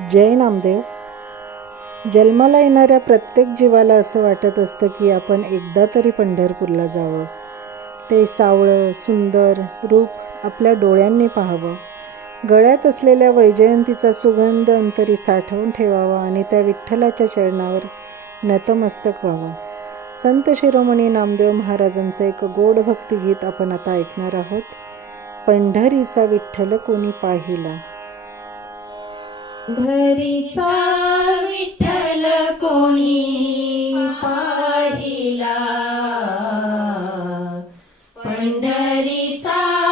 जय नामदेव. जन्माला येणाऱ्या प्रत्येक जीवाला असं वाटत असतं की आपण एकदा तरी पंढरपूरला जावं. ते सावळं सुंदर रूप आपल्या डोळ्यांनी पाहावं. गळ्यात असलेल्या वैजयंतीचा सुगंध अंतरी साठवून ठेवावा आणि त्या विठ्ठलाच्या चरणावर नतमस्तक व्हावं. संत शिरोमणी नामदेव महाराजांचं एक गोड भक्तिगीत आपण आता ऐकणार आहोत. पंढरीचा विठ्ठल कोणी पाहिला? भरीचा विठ्ठल कोणी पाहिला? पंढरीचा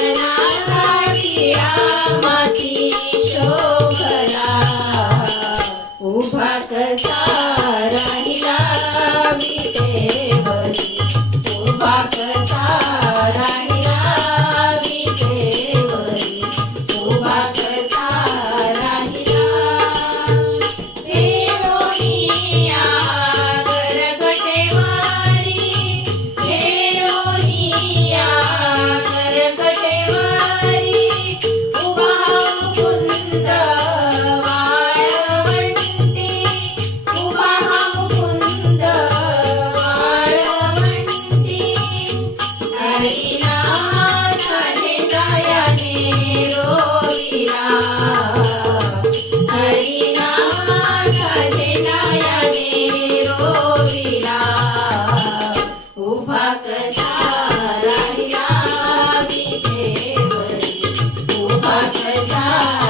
Hallelujah. चला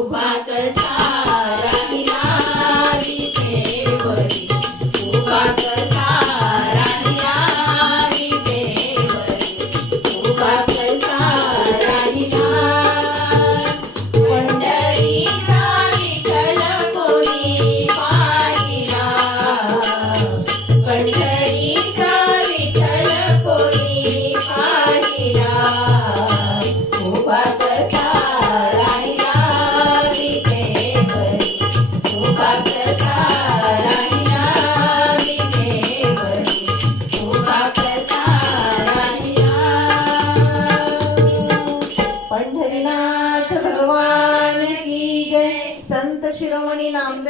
उभा कसा की जय संत